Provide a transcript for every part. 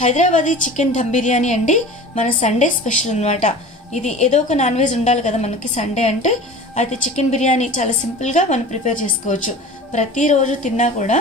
Hyderabadi chicken dum biryani అండి మన Sunday special అన్నమాట. ఇది ఏదో ఒక నాన్ వెజ్ ఉండాలి కదా మనకి సండే అంటే. అయితే చికెన్ బిర్యానీ చాలా సింపుల్ గా మనం ప్రిపేర్ చేసుకోవచ్చు. ప్రతిరోజు తిన్నా కూడా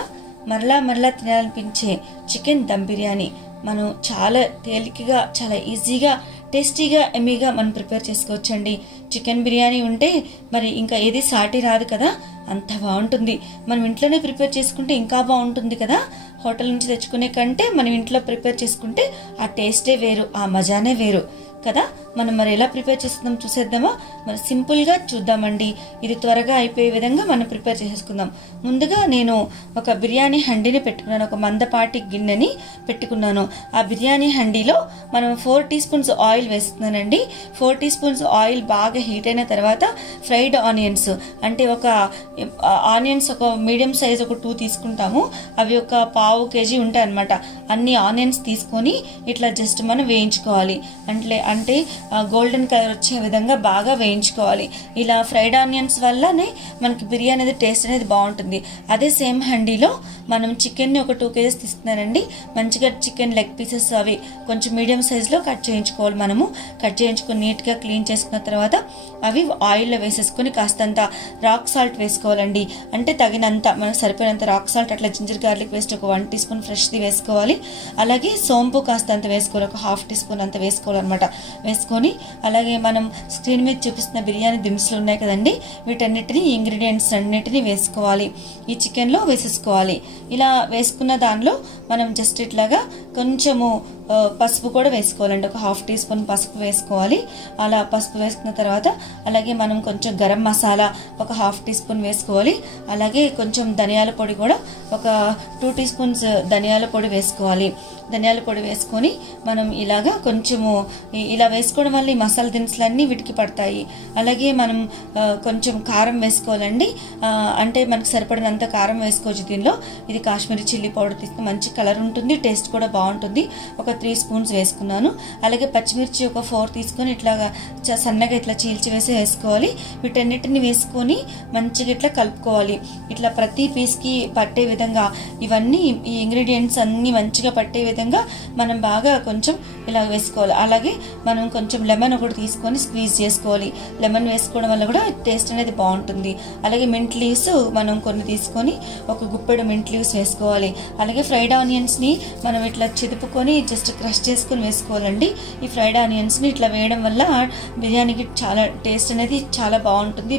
మరలా మరలా తినాలనిపించే చికెన్ దమ్ బిర్యానీ మనం చాలా తేలికగా చాలా ఈజీగా టేస్టీగా ఎమ్మీగా మనం ప్రిపేర్ చేసుకోవచ్చండి. చికెన్ బిర్యానీ ఉంటే మరి ఇంకా ఏది సాటి రాదు కదా, అంత బాగుంటుంది. మనం ఇంట్లోనే ప్రిపేర్ చేసుకుంటే ఇంకా బాగుంటుంది కదా. హోటల్ నుంచి తెచ్చుకునే కంటే మనం ఇంట్లో ప్రిపేర్ చేసుకుంటే ఆ టేస్టే వేరు, ఆ మజానే వేరు కదా. మనం మరి ఎలా ప్రిపేర్ చేస్తున్నాం చూసేద్దామా? మరి సింపుల్గా చూద్దామండి. ఇది త్వరగా అయిపోయే విధంగా మనం ప్రిపేర్ చేసుకుందాం. ముందుగా నేను ఒక బిర్యానీ హండీని పెట్టుకున్నాను, ఒక మందపాటి గిన్నెని పెట్టుకున్నాను. ఆ బిర్యానీ హండీలో మనం 4 టీ స్పూన్స్ ఆయిల్ వేస్తున్నానండి. 4 టీ స్పూన్స్ ఆయిల్ బాగా హీట్ అయిన తర్వాత ఫ్రైడ్ ఆనియన్స్ అంటే ఒక ఆనియన్స్ ఒక మీడియం సైజ్ ఒక 2 తీసుకుంటాము. అవి ఒక పావు కేజీ ఉంటాయి అన్నమాట. అన్ని ఆనియన్స్ తీసుకొని ఇట్లా జస్ట్ మనం వేయించుకోవాలి. అంటే గోల్డెన్ కలర్ వచ్చే విధంగా బాగా వేయించుకోవాలి. ఇలా ఫ్రైడ్ ఆనియన్స్ వల్లనే మనకి బిర్యానీ అనేది టేస్ట్ అనేది బాగుంటుంది. అదే సేమ్ హండీలో మనం చికెన్ని ఒక 2 కేజెస్ తీస్తున్నానండి. మంచిగా చికెన్ లెగ్ పీసెస్ అవి కొంచెం మీడియం సైజులో కట్ చేయించుకోవాలి. మనము కట్ చేయించుకొని నీట్గా క్లీన్ చేసుకున్న తర్వాత అవి ఆయిల్లో వేసేసుకొని కాస్తంత రాక్ సాల్ట్ వేసుకోవాలండి. అంటే తగినంత మనకు సరిపోయినంత రాక్ సాల్ట్, అట్లా జింజర్ గార్లిక్ పేస్ట్ ఒక 1 టీ స్పూన్ ఫ్రెష్ది వేసుకోవాలి. అలాగే సోంపు కాస్తంత వేసుకోవాలి, ఒక 1/2 టీ స్పూన్ అంత వేసుకోవాలన్నమాట. వేసుకొని అలాగే మనం స్క్రీన్ మీద చూపిస్తున్న బిర్యానీ దినుసులు ఉన్నాయి కదండి, వీటన్నిటిని ఇంగ్రీడియంట్స్ అన్నిటిని వేసుకోవాలి. ఈ చికెన్లో వేసేసుకోవాలి. ఇలా వేసుకున్న దానిలో మనం జస్ట్ ఇట్లాగా కొంచెము పసుపు కూడా వేసుకోవాలండి. ఒక 1/2 టీ స్పూన్ పసుపు వేసుకోవాలి. అలా పసుపు వేసుకున్న తర్వాత అలాగే మనం కొంచెం గరం మసాలా ఒక 1/2 టీ స్పూన్ వేసుకోవాలి. అలాగే కొంచెం ధనియాల పొడి కూడా ఒక 2 టీ స్పూన్స్ ధనియాల పొడి వేసుకోవాలి. ధనియాల పొడి వేసుకొని మనం ఇలాగా కొంచెము ఇలా వేసుకోవడం వల్ల ఈ మసాలా దినుసులన్నీ వీటికి పడతాయి. అలాగే మనం కొంచెం కారం వేసుకోవాలండి. అంటే మనకు సరిపడినంత కారం వేసుకోవచ్చు దీనిలో. ఇది కాశ్మీరీ చిల్లీ పౌడర్ తీసుకుని మంచి కలర్ ఉంటుంది, టేస్ట్ కూడా బాగుంటుంది. ఒక 3 స్పూన్స్ వేసుకున్నాను. అలాగే పచ్చిమిర్చి ఒక 4 తీసుకొని ఇట్లాగా సన్నగా ఇట్లా చీల్చి వేసుకోవాలి. వీటన్నిటిని వేసుకొని మంచిగా ఇట్లా కలుపుకోవాలి. ఇట్లా ప్రతి పీస్కి పట్టే విధంగా ఇవన్నీ ఈ ఇంగ్రీడియంట్స్ అన్నీ మంచిగా పట్టే విధంగా మనం బాగా కొంచెం ఇలా వేసుకోవాలి. అలాగే మనం కొంచెం లెమన్ ఒకటి తీసుకొని స్క్వీజ్ చేసుకోవాలి. లెమన్ వేసుకోవడం వల్ల కూడా టేస్ట్ అనేది బాగుంటుంది. అలాగే మింట్ లీవ్స్ మనం కొన్ని తీసుకొని ఒక గుప్పెడు మింట్ లీవ్స్ వేసుకోవాలి. అలాగే ఫ్రైడ్ ఆనియన్స్ని మనం ఇట్లా చిదుపుకొని జస్ట్ క్రష్ చేసుకొని వేసుకోవాలండి. ఈ ఫ్రైడ్ ఆనియన్స్ని ఇట్లా వేయడం వల్ల బిర్యానీకి చాలా టేస్ట్ అనేది చాలా బాగుంటుంది,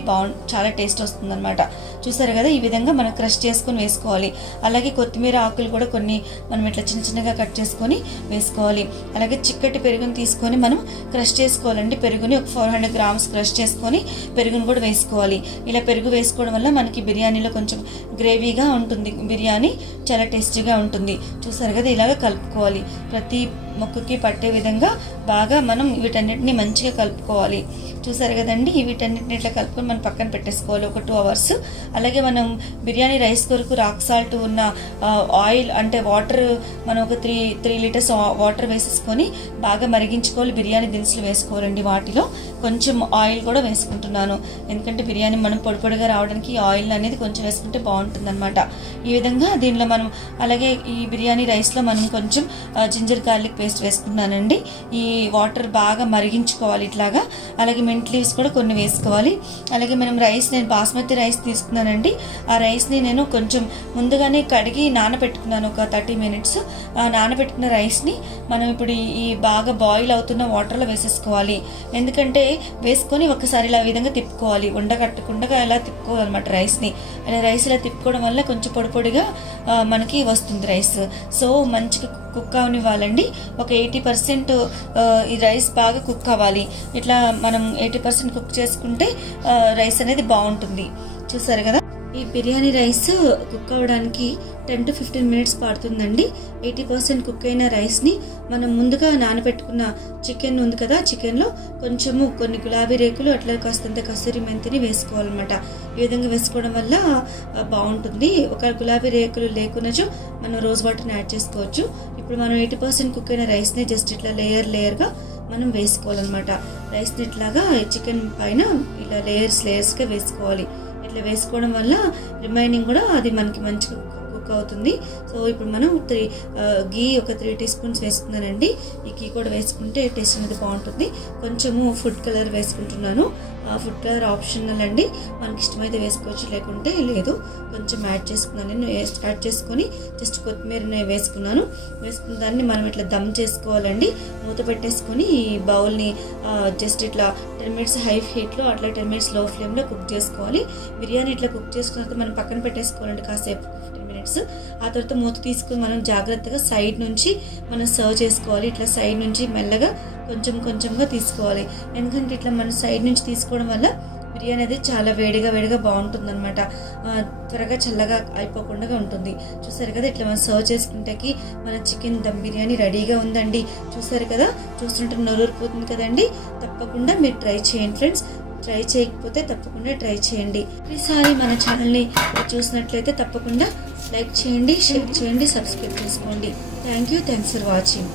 చాలా టేస్ట్ వస్తుంది అనమాట. చూసారు కదా, ఈ విధంగా మనం క్రష్ చేసుకొని వేసుకోవాలి. అలాగే కొత్తిమీర ఆకులు కూడా కొన్ని మనం ఇట్లా చిన్న చిన్నగా కట్ చేసుకొని వేసుకోవాలి. అలాగే చిక్కటి పెరుగుని తీసుకొని మనం క్రష్ చేసుకోవాలండి. పెరుగుని ఒక 400 గ్రామ్స్ క్రష్ చేసుకొని పెరుగుని కూడా వేసుకోవాలి. ఇలా పెరుగు వేసుకోవడం వల్ల మనకి బిర్యానీలో కొంచెం గ్రేవీగా ఉంటుంది, బిర్యానీ చాలా టేస్టీగా ఉంటుంది. చూసారు కదా, ఇలాగ కలుపుకోవాలి. ప్రతి మొక్కకి పట్టే విధంగా బాగా మనం వీటన్నిటిని మంచిగా కలుపుకోవాలి. చూసారు కదండి, వీటన్నిటిని ఇట్లా కలుపుకొని మనం పక్కన పెట్టేసుకోవాలి ఒక 2 అవర్స్. అలాగే మనం బిర్యానీ రైస్ కొరకు రాక్ సాల్ట్ ఉన్న ఆయిల్ అంటే వాటర్ మనం ఒక 3 లీటర్స్ వాటర్ వేసేసుకొని బాగా మరిగించుకోవాలి. బిర్యానీ దినుసులు వేసుకోవాలండి. వాటిలో కొంచెం ఆయిల్ కూడా వేసుకుంటున్నాను, ఎందుకంటే బిర్యానీ మనం పొడి పొడిగా రావడానికి ఆయిల్ అనేది కొంచెం వేసుకుంటే బాగుంటుంది అనమాట. ఈ విధంగా దీనిలో మనం అలాగే ఈ బిర్యానీ రైస్లో మనం కొంచెం జింజర్ గార్లిక్ పేస్ట్ వేసుకున్నానండి. ఈ వాటర్ బాగా మరిగించుకోవాలి ఇట్లాగా. అలాగే మింట్ లీవ్స్ కూడా కొన్ని వేసుకోవాలి. అలాగే మనం నేను బాస్మతి రైస్ తీసుకున్నానండి. ఆ రైస్ని నేను కొంచెం ముందుగానే కడిగి నానబెట్టుకున్నాను ఒక 30 మినిట్స్. ఆ నానబెట్టుకున్న రైస్ని మనం ఇప్పుడు ఈ బాగా బాయిల్ అవుతున్న వాటర్లో వేసేసుకోవాలి. ఎందుకంటే వేసుకొని ఒకసారి ఇలా విధంగా తిప్పుకోవాలి, ఉండకట్టకుండా ఇలా తిప్పుకోవాలన్నమాట రైస్ని. ఇలా రైస్ ఇలా తిప్పుకోవడం వల్ల కొంచెం పొడి పొడిగా మనకి వస్తుంది రైస్. సో మంచిగా కుక్ అవనివ్వాలండి. ఒక 80% ఈ రైస్ బాగా కుక్ అవ్వాలి. ఇట్లా మనం 80% కుక్ చేసుకుంటే రైస్ అనేది బాగుంటుంది. చూసారు కదా, ఈ బిర్యానీ రైస్ కుక్ అవ్వడానికి 10 to 15 మినిట్స్ పడుతుందండి. 80% కుక్ అయిన రైస్ని మనం ముందుగా నానబెట్టుకున్న చికెన్ ఉంది కదా, చికెన్లో కొంచెము కొన్ని గులాబీ రేకులు అట్లా కాస్తంత కసూరి మెంతిని వేసుకోవాలన్నమాట. ఈ విధంగా వేసుకోవడం వల్ల బాగుంటుంది. ఒక గులాబీ రేకులు లేకున్నచో మనం రోజ్ వాటర్ని యాడ్ చేసుకోవచ్చు. ఇప్పుడు మనం 80% కుక్ అయిన రైస్ని జస్ట్ ఇట్లా లేయర్గా మనం వేసుకోవాలన్నమాట. రైస్ని ఇట్లాగా చికెన్ పైన ఇలా లేయర్స్గా వేసుకోవాలి. ఇట్లా వేసుకోవడం వల్ల రిమైనింగ్ కూడా అది మనకి మంచిగా కుక్ అవుతుంది. సో ఇప్పుడు మనం గీ ఒక 3 టీ స్పూన్స్ వేసుకున్నానండి. ఈ గీ కూడా వేసుకుంటే టేస్ట్ అనేది బాగుంటుంది. కొంచెము ఫుడ్ కలర్ వేసుకుంటున్నాను. ఫుడ్ కలర్ ఆప్షనల్ అండి, మనకి ఇష్టమైతే వేసుకోవచ్చు, లేకుంటే లేదు. కొంచెం యాడ్ చేసుకున్నాను. నేను యాడ్ చేసుకొని జస్ట్ కొత్తిమీర వేసుకున్నాను. వేసుకున్న దాన్ని మనం ఇట్లా దమ్ చేసుకోవాలండి. మూత పెట్టేసుకొని ఈ బౌల్ని జస్ట్ ఇట్లా 10 మినిట్స్ హై హీట్లో, అట్లా 10 మినిట్స్ లో ఫ్లేమ్లో కుక్ చేసుకోవాలి. బిర్యానీ ఇట్లా కుక్ చేసుకున్న తర్వాత మనం పక్కన పెట్టేసుకోవాలండి కాసేపు, 15 మినిట్స్. ఆ తర్వాత మూత తీసుకుని మనం జాగ్రత్తగా సైడ్ నుంచి మనం సర్వ్ చేసుకోవాలి. ఇట్లా సైడ్ నుంచి మెల్లగా కొంచెంగా తీసుకోవాలి. ఎందుకంటే ఇట్లా మనం సైడ్ నుంచి తీసుకోవడం వల్ల బిర్యానీ అనేది చాలా వేడిగా బాగుంటుంది అనమాట. త్వరగా చల్లగా అయిపోకుండా ఉంటుంది. చూసారు కదా, ఇట్లా మనం సర్వ్ చేసుకుంటేకి మన చికెన్ దమ్ బిర్యానీ రెడీగా ఉందండి. చూసారు కదా, చూస్తుంటే నోరూరిపోతుంది కదండి. తప్పకుండా మీరు ట్రై చేయండి ఫ్రెండ్స్. ట్రై చేయకపోతే తప్పకుండా ట్రై చేయండి. ఈసారి మన ఛానల్ని చూసినట్లయితే తప్పకుండా లైక్ చేయండి, షేర్ చేయండి, సబ్స్క్రైబ్ చేసుకోండి. Thanks for watching.